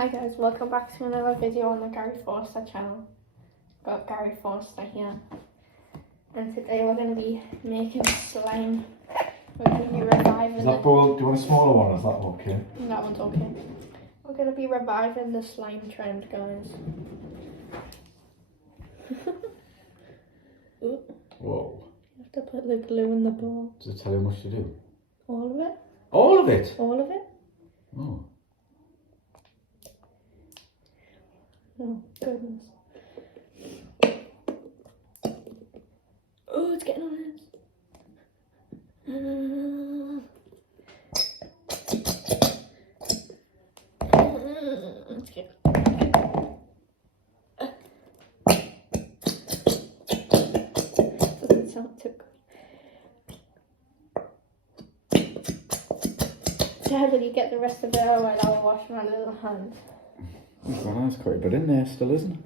Hi guys, welcome back to another video on the Gary Forster channel. Got Gary Forster here, and today we're going to be making slime. We're going to be reviving. Is that bowl? Do you want a smaller one? Or is that okay? That one's okay. We're going to be reviving the slime trend, guys. Ooh. Whoa! You have to put the glue in the bowl. Does it tell you how much to do? All of it. All of it? All of it. Oh. Oh goodness. Oh, it's getting on it. Let's get. Doesn't sound too good. Dad, will you get the rest of it out while I'll wash my little hands? Oh, there's quite a bit in there still, isn't it?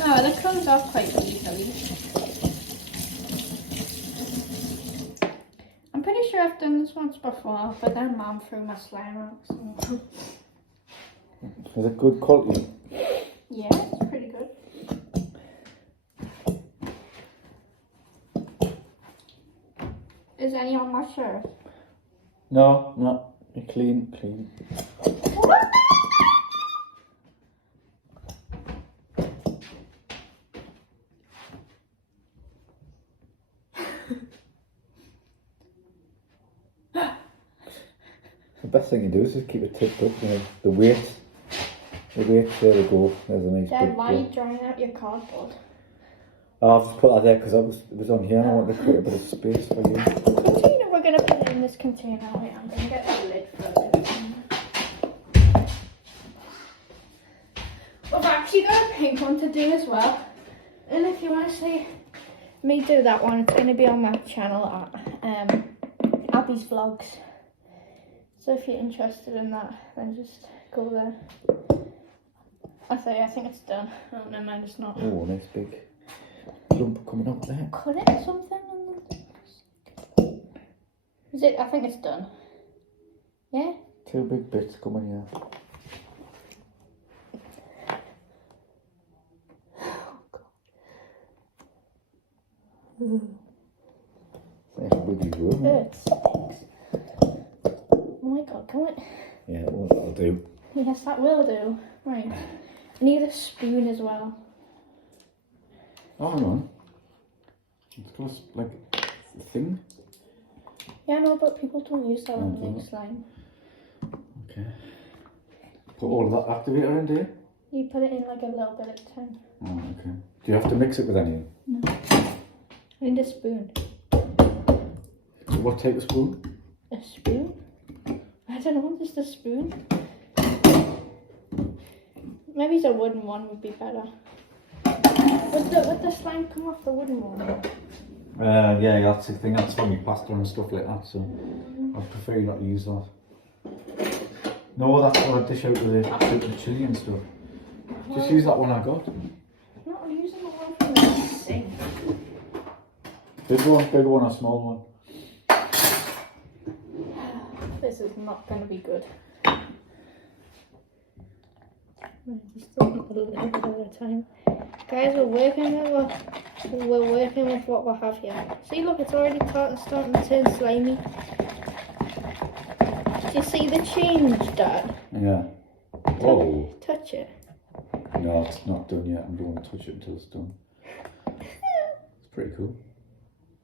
Oh, that comes off quite easily. I'm pretty sure I've done this once before, but then Mum threw my slime out. So. Is it good quality? Yeah, it's pretty good. Is any on my shirt? No, no. You're clean, clean. The best thing you do is just keep it tipped up, you know, the weight, there we go, there's a nice Dad, big why are you bit. drying out your cardboard? Oh, I've just put that there because it was on here and I wanted to create a bit of space for you. Container, we're going to put it in this container. Wait, I'm going to get the lid for it. We've actually got a pink one to do as well. And if you want to see me do that one, it's going to be on my channel at Abby's Vlogs. So if you're interested in that, then just go there. I think it's done. Oh, never mind, it's not. Oh, nice big lump coming up there. Cut it or something? Is it? I think it's done. Yeah? 2 big bits coming here. Nice woody room. It stinks. Oh my god, can we? Yeah, well, that'll do. Yes, that will do. Right. I need a spoon as well. Oh, hang on. It's got like a thing. Yeah, no, but people don't use that when they don't. make slime. Okay. Put all of that activator in there? You put it in like a little bit at a time. Oh, okay. Do you have to mix it with anything? No. I need a spoon. So what type of spoon? A spoon? I don't know, just a spoon. Maybe a wooden one would be better. Would the slime come off the wooden one? Yeah, that's the thing. That's for me pasta and stuff like that. So I'd prefer you not to use that. No, that's for a dish out with the chili and stuff. Just use that one I got. I'm not using the one from the sink. Big one or small one? This is not going to be good. Just a little bit at a time. Guys, we're working with what we have here. See, look, it's already starting to turn slimy. Do you see the change, Dad? Yeah. Whoa. Touch it. No, it's not done yet. I don't want to touch it until it's done. It's pretty cool.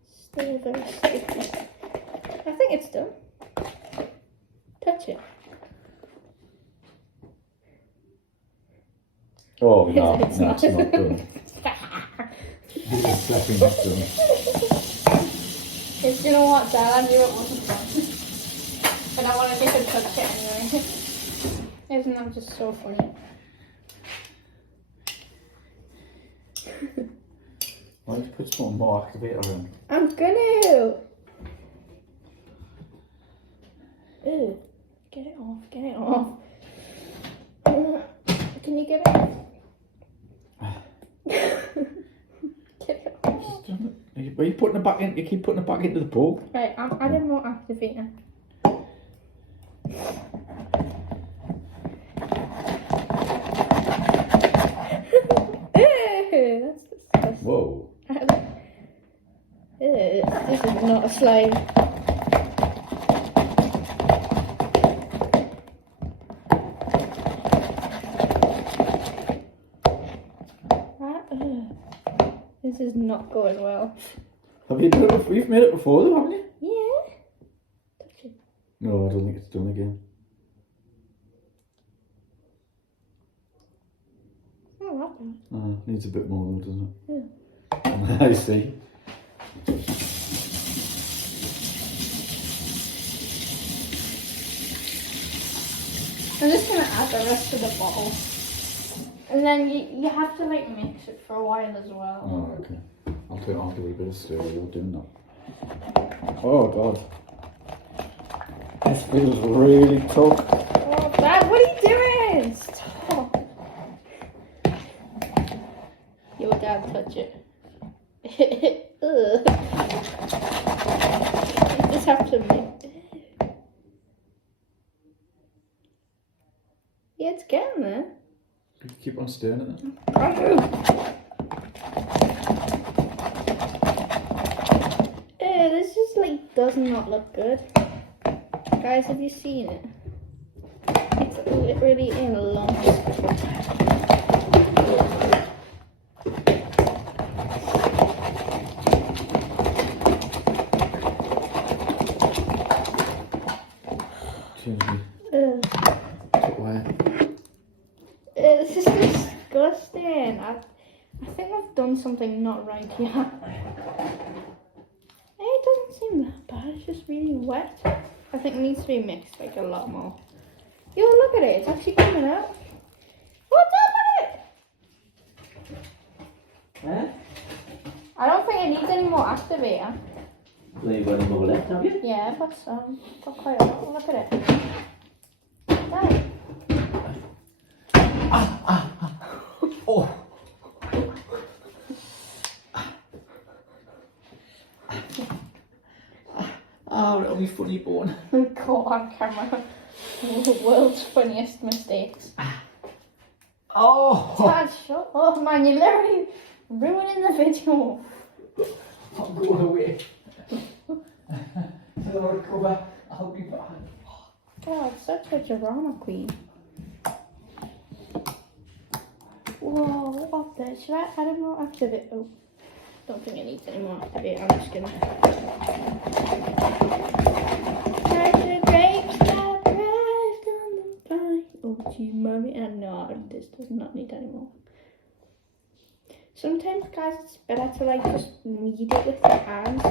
Still very sticky. I think it's done. Touch it. Oh, no, It's no, not. it's not done. It's definitely not done. You know what, Dad? I knew it wasn't done. But I wanted you to touch it anyway. Isn't that just so funny? Why don't you put some more activator in? I'm gonna. Ew. Get it off, get it off. Can you get it off? Get it off. Are you putting it back in? You keep putting it back into the bowl. Right, I'm adding more activator. slime. This is not going well. Have you done it before? You've made it before though, haven't you? Yeah. Touch it. No, I don't think it's done again. Oh, that bad. Needs a bit more though, doesn't Yeah. it? I see. I'm just gonna add the rest of the bottle. And then you have to like mix it for a while as well. Oh, okay. I'll do a little bit of stir while doing that. Oh god. This feels really tough. Oh, Dad, what are you doing? Stop. Your dad touch it. Ugh. You just have to mix. Yeah, it's getting there. Could you keep on stirring it then? This just like does not look good. Guys, have you seen it? It's literally in lumps. Seriously. Where? This is disgusting. I think I've done something not right here. It doesn't seem that bad. It's just really wet. I think it needs to be mixed like a lot more. Yo, look at it. It's actually coming out. What's up with it? Huh? I don't think it needs any more activator. Well, you've got any more left, have you? Yeah, but got quite a lot. Look at it. There. Oh! Oh, that'll be funny bone. Caught on camera. World's funniest mistakes. Oh! Dad, shut up, man. You're literally ruining the video. I'm going away. Till I recover, I'll be back. God, such a drama queen. Whoa, what the? Should I add more activate? Oh, don't think it needs any more activate. I'm just gonna. Treasure grapes that rest on the vine. Oh, gee, mommy. And no, this does not need any more. Sometimes, guys, it's better to like just knead it with your hands.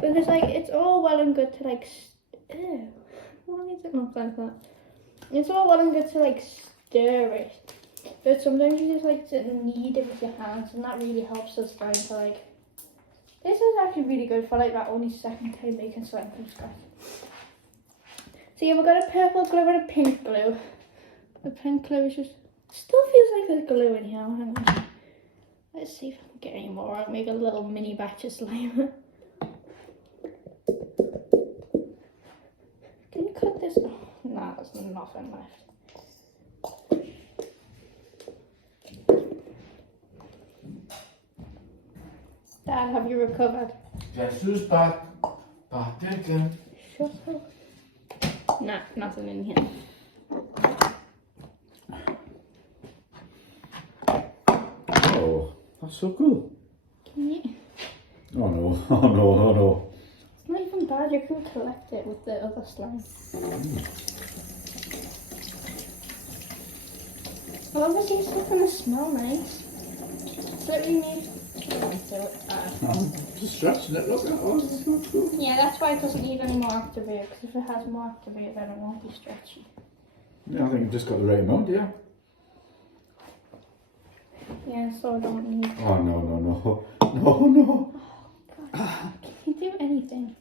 Because like it's all well and good to like. Ew, why does it look like that? It's all well and good to like stir it, but sometimes you just like to knead it with your hands, and that really helps us trying to like. This is actually really good for like that only second time making slime from scratch. So yeah, we've got a purple glue and a pink glue. The pink glue is just still feels like there's glue in here. Hang on. Let's see if I can get any more. I'll make a little mini batch of slime. Can you cut this? Oh, nah, there's nothing left. Dad, have you recovered? Guess who's back? Back again. Shut up. Nah, nothing in here. Oh, that's so cool. Can you? Oh no, oh no, oh no. It's not even bad. You can collect it with the other slime. Well, obviously it's not gonna smell nice. So we need. I'm just stretching it, look at it. Oh, this is so cool. Yeah, that's why it doesn't need any more activator, because if it has more activator, then it won't be stretchy. Yeah, I think you've just got the right amount, yeah. Yeah, so I don't need. Oh no, no, no. No, no. God, can you do anything?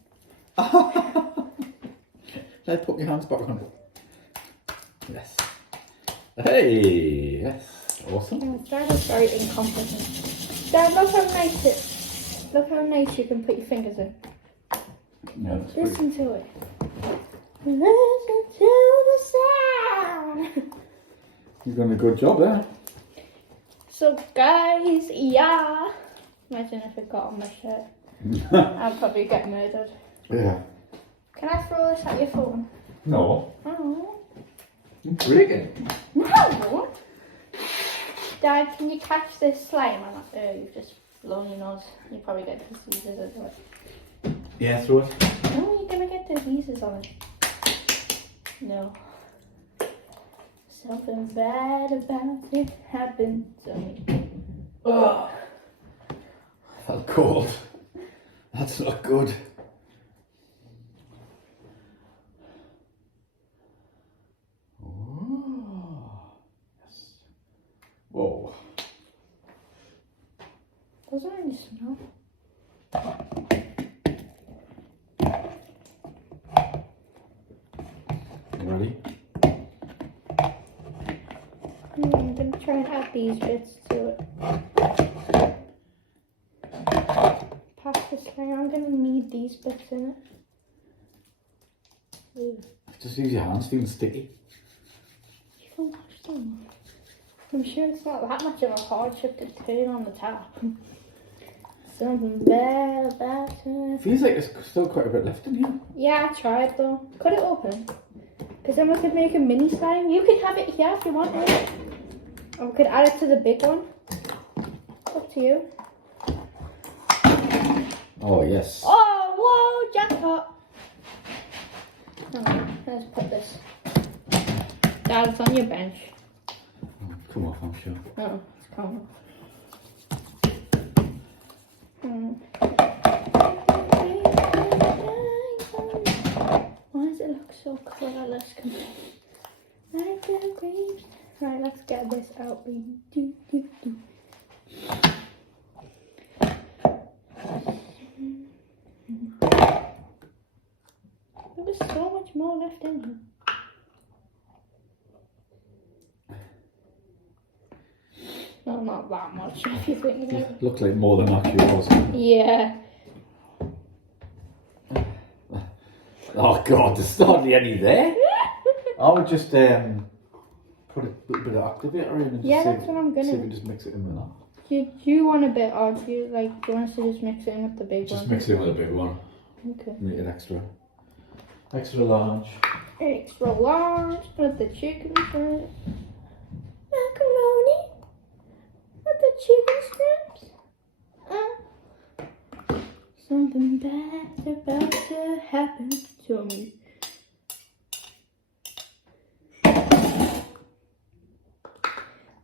Let's put your hands back on it. Yes. Hey, yes. Awesome. Yeah, Dad is very incompetent. Dad, look how nice it. Look how nice you can put your fingers in. Yeah, that's pretty. Listen to it. Listen to the sound. You've done a good job there. So guys, yeah. Imagine if it got on my shirt. I'd probably get murdered. Yeah. Can I throw this at your phone? No. Oh. Break it. No, I won't. Dad, can you catch this slime? You've just blown your nose. You probably get diseases as well. Yeah, throw it. No, you're gonna get diseases on it. No. Something bad about it happened to me. Oh. That's cold. That's not good. Oh. Yes. Whoa. Doesn't really smell. You ready? I'm gonna try and add these bits to it. Pass this thing. I'm gonna need these bits in it. Ew. Just use your hands, even sticky. You can wash them. I'm sure it's not that much of a hardship to turn on the tap. Something bad about it. Feels like there's still quite a bit left in here. Yeah, I tried though. Cut it open. Because then we could make a mini slime. You could have it here if you want it. Or we could add it to the big one. Up to you. Oh, yes. Oh, whoa, jackpot. Oh, let's put this. Dad, it's on your bench. Come off, I'm sure. Oh, it's come off. Why does it look so colourless? Like the grapes. Right, let's get this out. Do. There was so much more left in here. No, not that much if you think of it. Looks like more than actually was. Yeah. Oh god, there's hardly any there. I would just put a little bit of activator in and Yeah, just that's what I'm gonna see if do. we just mix it in with that. Do you want a bit, or do you want us to just mix it in with the big Just one? mix it in with a big one. Okay. Make it extra large. Extra large with the chicken strips. Macaroni with the chicken strips. Something bad's about to happen to me.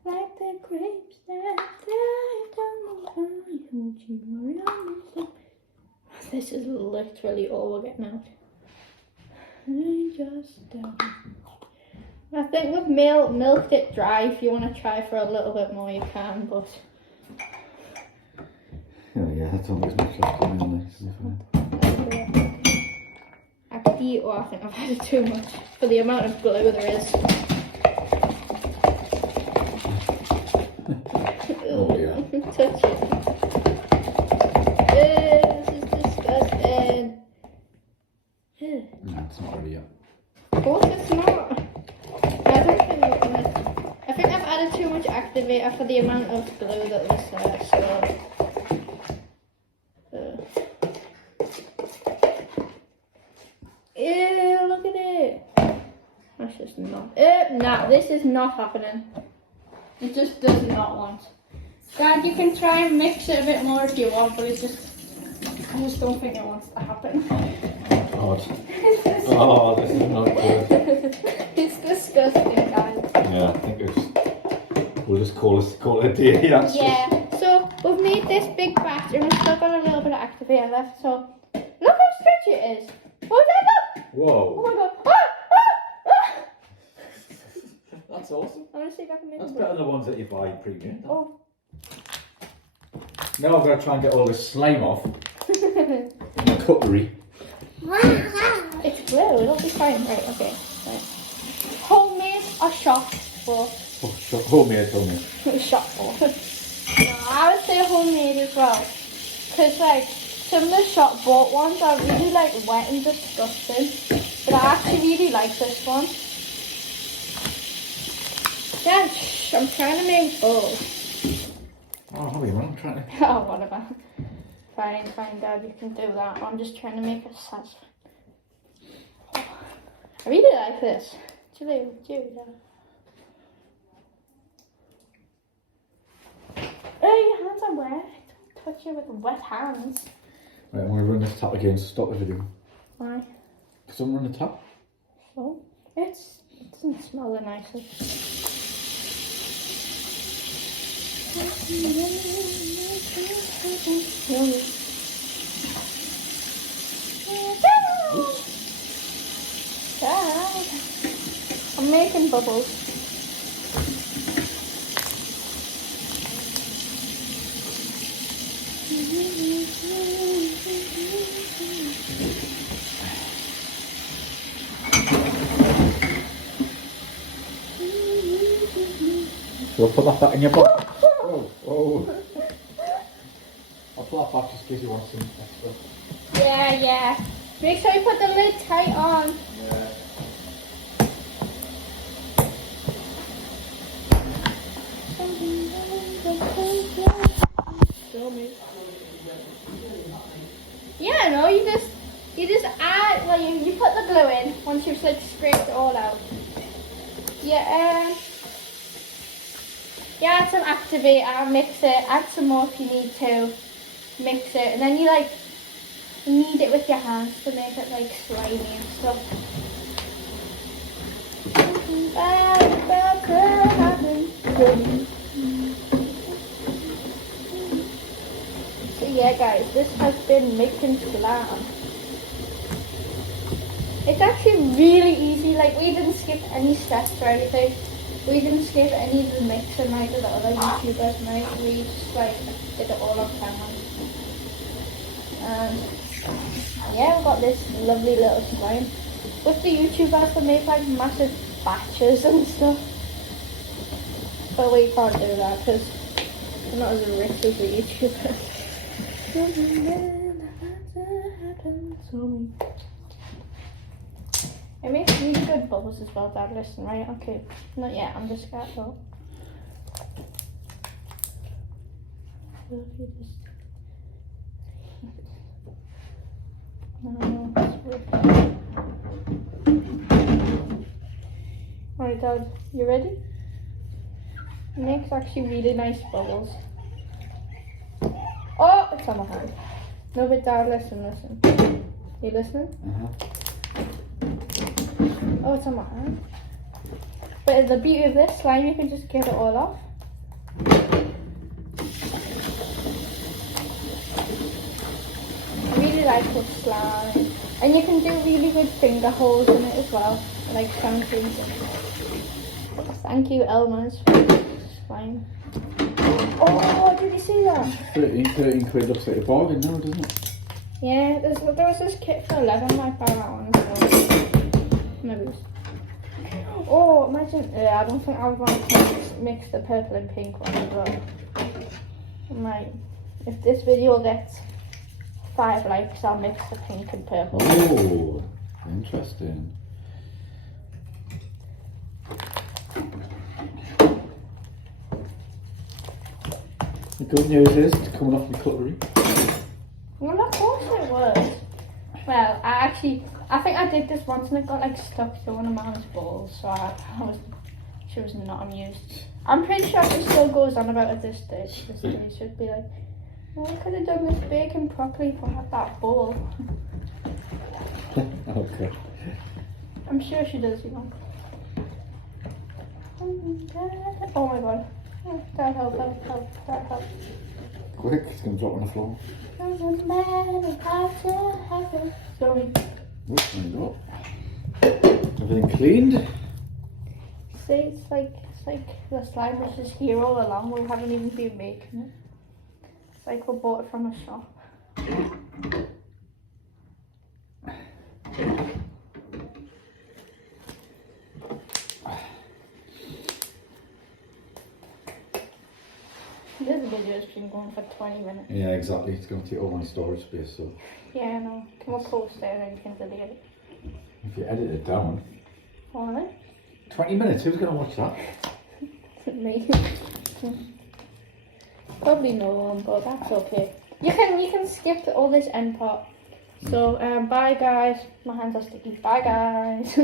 Like the grapes that died down the vine. Don't you worry, I'll miss them. This is literally all we're getting out. I think we've milked it dry. If you want to try for a little bit more, you can, but Oh yeah, that's always much left in there. actually, I think I've added too much for the amount of glue there is. Oh yeah. Touch it. This is disgusting. No, it's not ready yet. Of course it's not. I don't think we're gonna. I think I've added too much activator for the amount of glue that was there, so. Ew, look at it. That's just not. Nah, this is not happening. It just does not want. Dad, you can try and mix it a bit more if you want, but I just don't think it wants to happen. God. Oh, this is not good. It's disgusting, guys. Yeah, I think we'll just call it a day. Yeah, so we've made this big batch and we've still got a little bit of activator left, so look how stretchy it is. Oh, that look! Oh Whoa. my god. That's awesome. I want to see if I can make That's it. better than the ones that you buy pre-made. Oh. Now I've got to try and get all this slime off. And the cutlery. It's glue, it'll be fine. Right, okay. Right. Homemade or shop bought? Oh, homemade. Shop bought. No, I would say homemade as well. Because, some of the shop bought ones are really, wet and disgusting. But I actually really like this one. Yeah, I'm trying to make balls. Oh, how are you, man? I'm trying to. Oh, whatever. Fine, Dad, you can do that. I'm just trying to make it satisfying. I really like this. Do you, Dad? Oh, your hands are wet. Don't touch it with wet hands. Right, I'm going to run this tap again to stop the video. Why? Because I'm running the tap. So, it doesn't smell that nicely. Dad, I'm making bubbles. So I'll put that back in your box. Oh. I'll put that back just in case you want some extra. Yeah. Make sure you put the lid tight on. Yeah. Yeah, no, you just add, well, you put the glue in once you've like scraped it all out. Yeah, add some activator, mix it, add some more if you need to, mix it, and then you like knead it with your hands to make it like slimy and stuff. So yeah guys, this has been making slime. It's actually really easy, like we didn't skip any steps or anything. We didn't skip any of the mixing like the other YouTubers made. We just like did it all on camera. And yeah, we got this lovely little slime. With the YouTubers they make like massive batches and stuff. But we can't do that because we're not as rich as the YouTubers. It makes really good bubbles as well, Dad. Listen, right? Okay. Not yet. I'm just scared though. Alright, Dad. You ready? It makes actually really nice bubbles. Oh, it's on my hand. No, but Dad, listen. You listening? Oh, it's on my hand. But the beauty of this slime, you can just get it all off. I really like this slime. And you can do really good finger holes in it as well. Like something. Thank you, Elmer's, for this slime. Oh, did you see that? 13 quid looks like a bargain now, doesn't it? Yeah, there was this kit for 11, I found that one as well. Maybe it was. Oh, imagine, I don't think I would want to mix the purple and pink one as well. I might, if this video gets 5 likes, I'll mix the pink and purple. Oh, interesting. The good news is it's coming off my cutlery. Well, of course it was. Well, I think I did this once and it got like stuck to one of Mum's balls, so she was not amused. I'm pretty sure she still goes on about it this day. She'd be like, well, I could have done this baking properly if I had that bowl. Okay. I'm sure she does, you know. Oh my god. That help. Quick, it's going to drop on the floor. Doesn't matter how to happen. Sorry. Oops, there you go. Everything cleaned. See, it's like the slime was just here all along. We haven't even been making it. It's like we bought it from a shop. This video's been going for 20 minutes. Yeah, exactly. It's going to take all my storage space, so. Yeah, I know. Can we post it and then you can delete it? If you edit it down. Alright. 20 minutes, who's going to watch that? Me. Probably no one, but that's okay. You can skip all this end part. So bye guys. My hands are sticky. Bye guys.